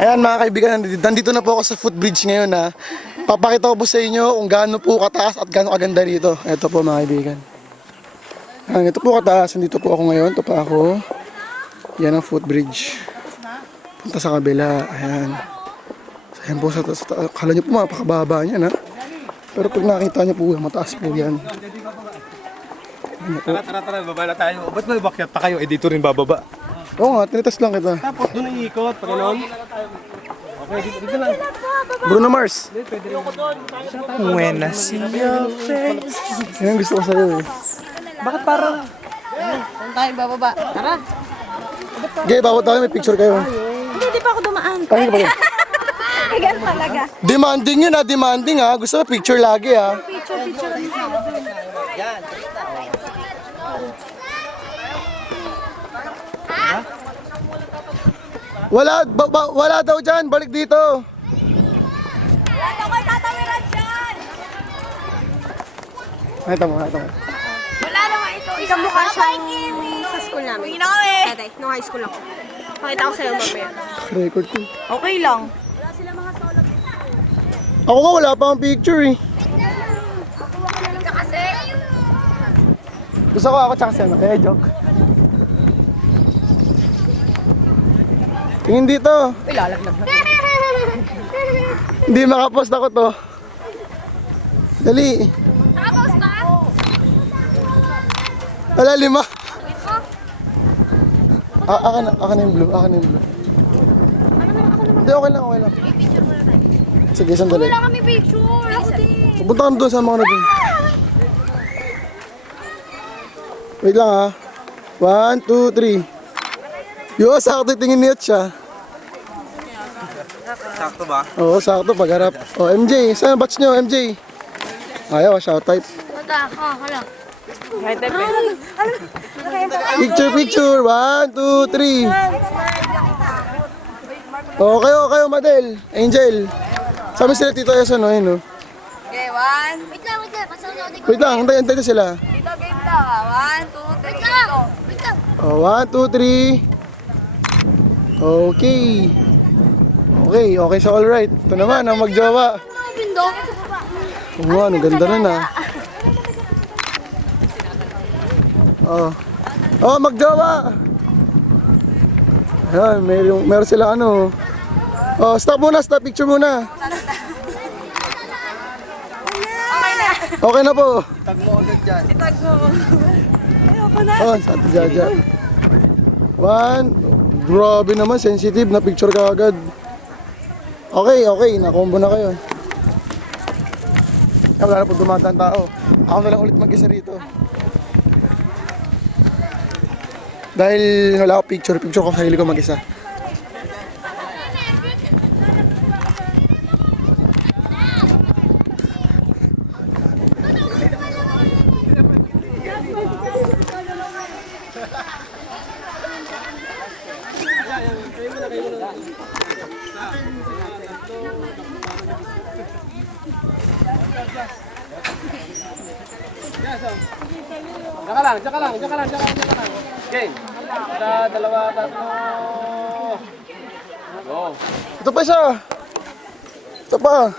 Ayan mga kaibigan, nandito na po ako sa footbridge ngayon ha. Papakita ko po sa inyo kung gaano po kataas at gaano kaganda rito. Ito po mga kaibigan. Ayan, ito po kataas, nandito po ako ngayon. Ito pa ako. Yan ang footbridge. Punta sa kabila. Ayan. Ayan po sa kala nyo po mapakababa niyan ha. Pero pag nakita nyo po, mataas po yan. Tara, baba na tayo. Ba't may bakyat pa kayo? Eh, dito rin bababa. Oo nga, tinitas lang kita. Tapos doon ang iikot, pa gano'n. Okay, dito lang. Bruno Mars. When I see your face. Yan gusto ko sa'yo eh. Bakit parang... Saan tayo bababa? Tara. Okay, bawat tayo may picture kayo. Hindi pa ako dumaan. Ay, ba? Ayan talaga. Demanding yun ha, demanding ha. Gusto ko picture lagi ha. Picture. Wala daw dyan, balik dito. Wala daw kayo tatawiran dyan. Ito mo. Wala naman ito. Isang mukha siyang sa school namin. Uwi na kami. Tatay, nung high school ako. Pakita ko sa'yo mamaya. Record ko. Okay lang. Ako nga wala pa akong picture eh. Ika kasi. Gusto ko ako tsaka siya. Kaya joke. Tingin dito. Uy, lalaglag na. Hindi makapost ako to. Dali. Nakapause ba? Wala, 5. Akin na yung blue. Hindi, okay lang. Sige, sandali. Wala kami picture. Ako din. Pupunta kami doon, sama ka na doon. Wait lang ha. 1, 2, 3. Yo, sakto tingin niya siya. Sakto ba? Oo, sakto pagharap. Oh, MJ, saan batch nyo, MJ? Ayaw, shout type. Hala. Picture. 1, 2, 3. Okay, Madel. Angel. Sabi sila Tito Eson, no? Yun, no? Okay, 1. Wait lang. Wait lang, hintay sila. Dito, game lang. 1, 2, 3. Wait lang. Oh, 1, 2, 3. Okay, so alright. Ito naman, ang magjowa. Pindok. Oo nga, ang ganda nun ah. Oh, magjowa! Ayan, meron sila ano. Oh, stop picture muna. Okay na. Okay na po. Tag mo agad dyan. Itag mo. Ayoko na. Oh, sa Ate Jaja. 1. Grabe naman, sensitive na picture ka agad. Okay, nakombo na kayo. Wala na po dumadaan tao. Ako na lang ulit mag-isa rito. Dahil wala ako picture ko sarili ko mag-isa. Diyan ka lang. Okay. Dalawa, tatlo. Go. Ito pa isa. Ito pa.